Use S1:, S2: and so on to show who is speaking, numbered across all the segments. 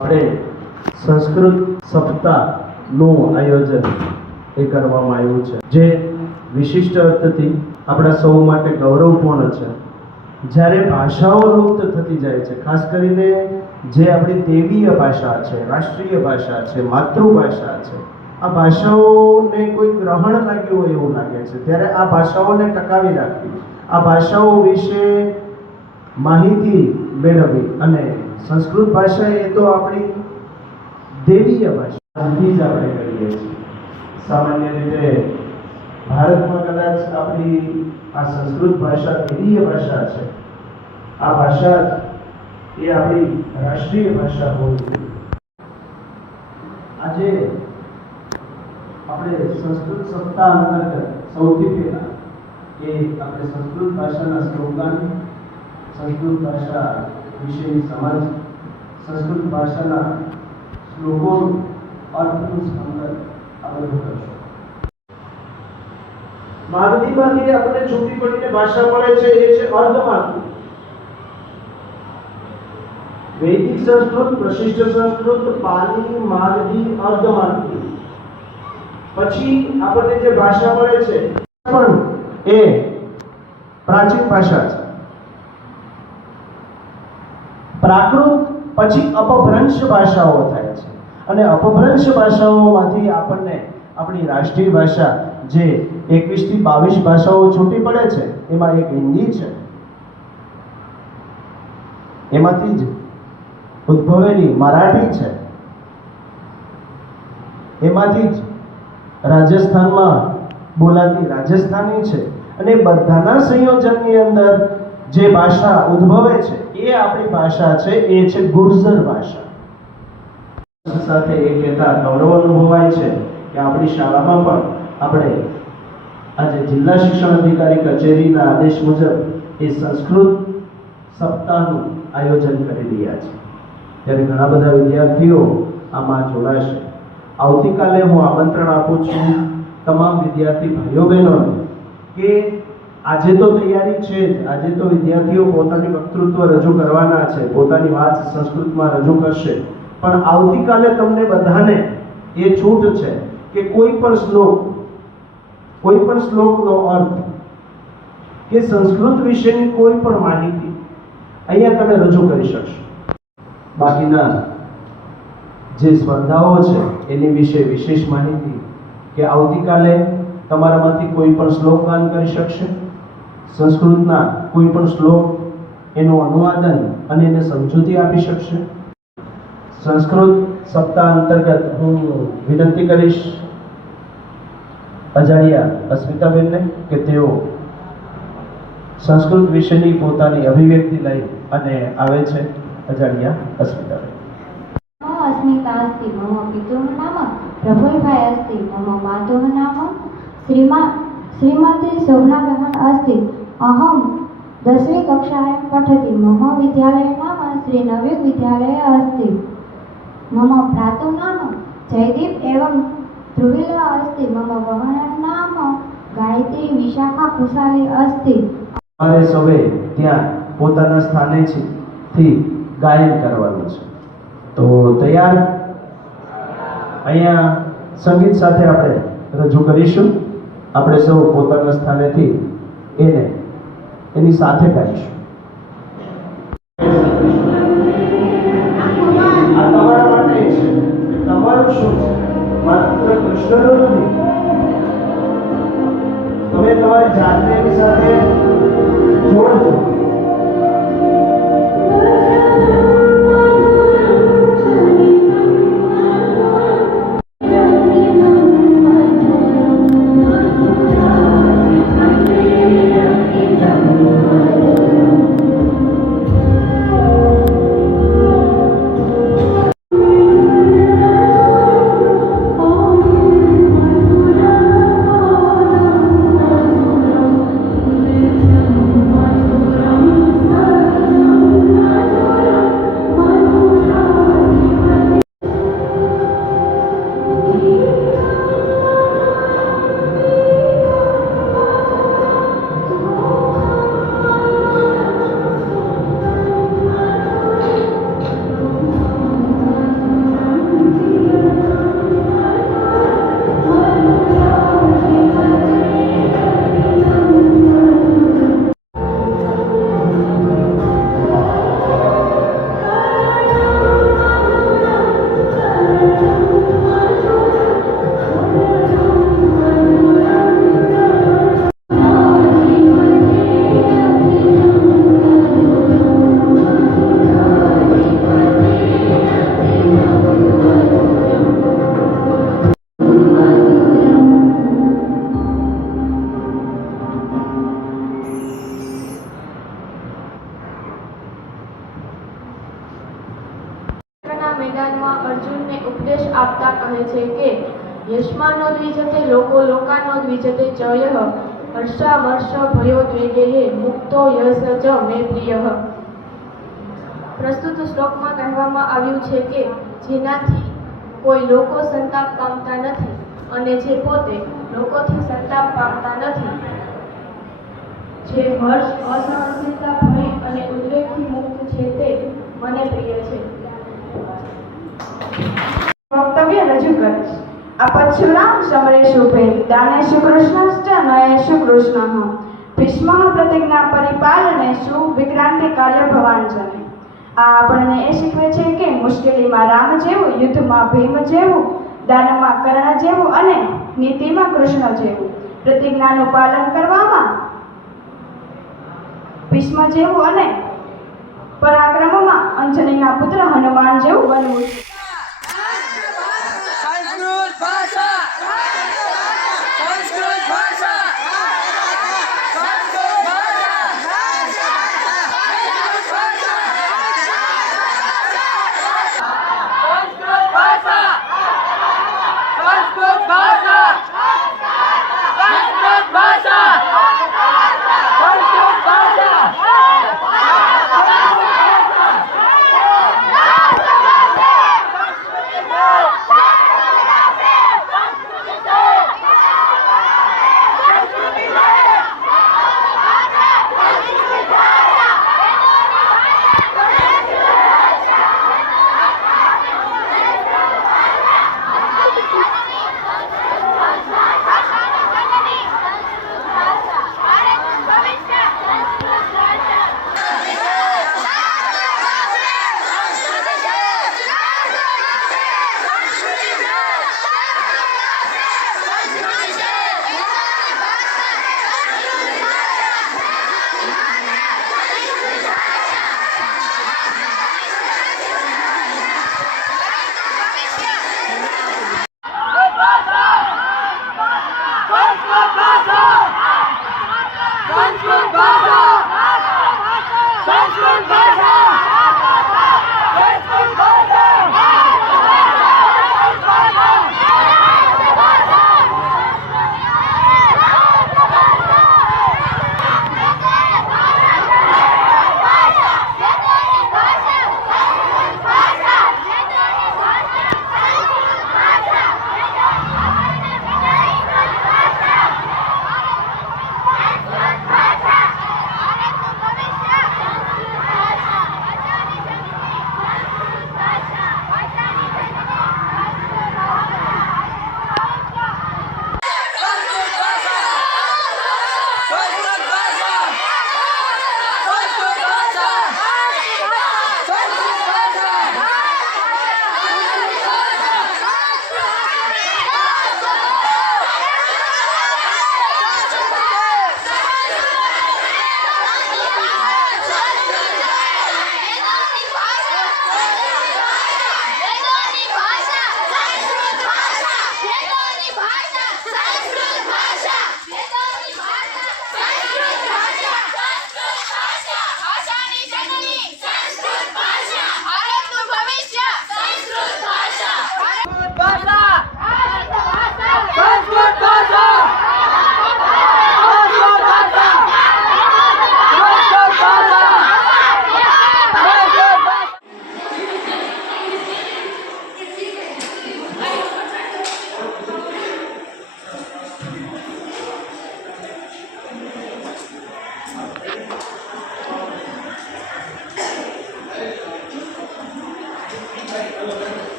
S1: આપણે સંસ્કૃત સપ્તાહનું આયોજન એ કરવામાં આવ્યું છે. જે વિશિષ્ટ અર્થથી આપણા સૌ માટે ગૌરવપૂર્ણ છે. જ્યારે ભાષાઓ લુપ્ત થતી જાય છે, ખાસ કરીને જે આપણી દેવીય ભાષા છે, રાષ્ટ્રીય ભાષા છે, માતૃભાષા છે, આ ભાષાઓને કોઈ ગ્રહણ લાગ્યું હોય એવું લાગે છે. ત્યારે આ ભાષાઓને ટકાવી રાખવી, આ ભાષાઓ વિશે માહિતી મેળવવી અને સંસ્કૃત ભાષા એ તો આપણી દેવીય ભાષા. આથી જ આપણે કરીએ છીએ. સામાન્ય રીતે ભારતમાં કદાચ આપણી આ સંસ્કૃત ભાષા દેવીય ભાષા છે. આ ભાષા એ આપણી રાષ્ટ્રીય ભાષા હોવી આજે આપણે સંસ્કૃત સપ્તાહ અંતર્ગત સૌથી પહેલા એ આપણે સંસ્કૃત ભાષાના સ્લોગન, સંસ્કૃત ભાષા વિશેની સમજ સંસ્કૃત ભાષાના શ્લોકો અર્થનું આ બધું કરશું. માગધીમાંથી આપણે છૂટી પડીને ભાષા મળે છે એ છે અર્ધમાગધી વૈદિક સંસ્કૃત પ્રશિષ્ટ સંસ્કૃત પાલી માગધી અર્ધમાગધી પછી આપણને જે ભાષા મળે છે પણ એ પ્રાચીન ભાષા છે. પ્રાકૃત, પછી અપભ્રંશ ભાષાઓ થાય છે. અને અપભ્રંશ ભાષાઓમાંથી આપણને આપણી રાષ્ટ્રીય ભાષા જે એકવીસથી બાવીસ ભાષાઓ છૂટી પડે છે, એમાં એક હિન્દી છે. એમાંથી જ ઉદ્ભવેલી મરાઠી છે. એમાંથી જ રાજસ્થાનમાં બોલાતી રાજસ્થાની છે. અને બધાના સંયોજનની અંદર જે ભાષા ઉદ્ભવે છે, એ આપણી ભાષા છે, એ છે ગુર્જર ભાષા. સાથે એ કહેતા ગૌરવ અનુભવાય છે કે આપણી શાળામાં પણ આપણે આજે જિલ્લા શિક્ષણ અધિકારી કચેરીના આદેશ મુજબ એ સંસ્કૃત સપ્તાહનું આયોજન કરી રહ્યા છે. ત્યારે ઘણા બધા વિદ્યાર્થીઓ આમાં જોડાશે. આવતીકાલે હું આમંત્રણ આપું છું તમામ વિદ્યાર્થી ભાઈઓ બહેનોને કે આજે તો તૈયારી છે જ. આજે તો વિદ્યાર્થીઓ પોતાની વક્તૃત્વ રજૂ કરવાના છે. પોતાની વાત સંસ્કૃતમાં રજૂ કરશે. પણ આવતીકાલે તમને બધાને એ છૂટ છે કે કોઈ પણ શ્લોક, કોઈ પણ શ્લોકનો અર્થ કે સંસ્કૃત વિશેની કોઈ પણ માહિતી અહીંયા તમે રજૂ કરી શકશો. બાકીના જે સ્પર્ધાઓ છે, એની વિશે વિશેષ માહિતી કે આવતીકાલે તમારામાંથી કોઈ પણ શ્લોક ગાન કરી શકશે? સંસ્કૃતના કોઈ પણ શ્લોક એનું અનુવાદન અને એને સમજૂતી આપી શકશે? સંસ્કૃત સપ્તાહ અંતર્ગત હું વિનંતી કરીશ અજાણ્યા અસ્મિતાબેનને કે તેઓ સંસ્કૃત વિશેની પોતાની અભિવ્યક્તિ લઈ અને આવે છે અજાણ્યા અસ્મિતાબેન.
S2: અસ્મિતા અસ્તિ, મમ પિતૃ નામ પ્રફુલભાઈ અસ્તિ, મમ માતુઃ નામ શ્રીમા શ્રીમતી શોભનાબહેન અસ્તિ. अस्ति अहं दशमी कक्षायां पठति मम विद्यालये नाम श्रीनवीन विद्यालयः अस्ति मम भ्रातुः नाम जयदीप एवं ध्रुवीला अस्ति मम बहनः नाम गायत्री विशाखा कुशाली अस्ति
S1: તમારે સૌએ ત્યાં પોતાના સ્થાને છે થી ગાયન કરવાનું છે તો તૈયાર અહીંયા સંગીત સાથે આપણે રજૂ કરીશું આપણે સૌ પોતાના સ્થાનેથી એને એની સાથે કરીશું. તમારા શું માત્ર કૃષ્ણનું નથી તમે તમારી જાતને એની સાથે જોડજો.
S3: દ્વિજતે ચ યઃ હર્ષા વર્ષ ભયો દ્વેગેહે મુક્તો યશ ચ મે પ્રિય પ્રસ્તુત શ્લોકમાં કહેવામાં આવ્યું છે કે, જેનાથી કોઈ લોકો સંતાપ પામતા નથી અને જે પોતે લોકોથી સંતાપ પામતા નથી. જે હર્ષ અસહનશીલતા ભય અને ઉદ્વેગથી મુક્ત છે તે મને પ્રિય છે
S4: વક્તવ્ય રજૂ કરીશ अपच्छुरां समरेषु दानेषु कृष्णश्च नयेषु कृष्णः ભીષ્મઃ પ્રતિજ્ઞા પરિપાલનેષુ વિક્રાંતિ કાર્ય ભવાન જને આ આપણને એ શીખવે છે કે મુશ્કેલીમાં રામ જેવું યુદ્ધમાં ભીમ જેવું દાનમાં કર્ણ જેવું અને નીતિમાં કૃષ્ણ જેવું પ્રતિજ્ઞાનું પાલન કરવામાં ભીષ્મ જેવું અને પરાક્રમમાં અંજનીના પુત્ર હનુમાન જેવું બનવું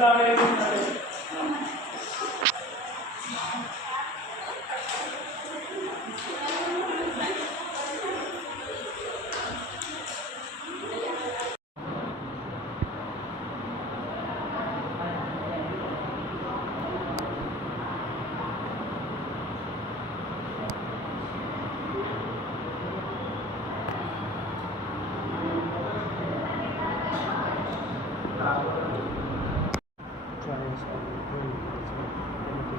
S1: લાવે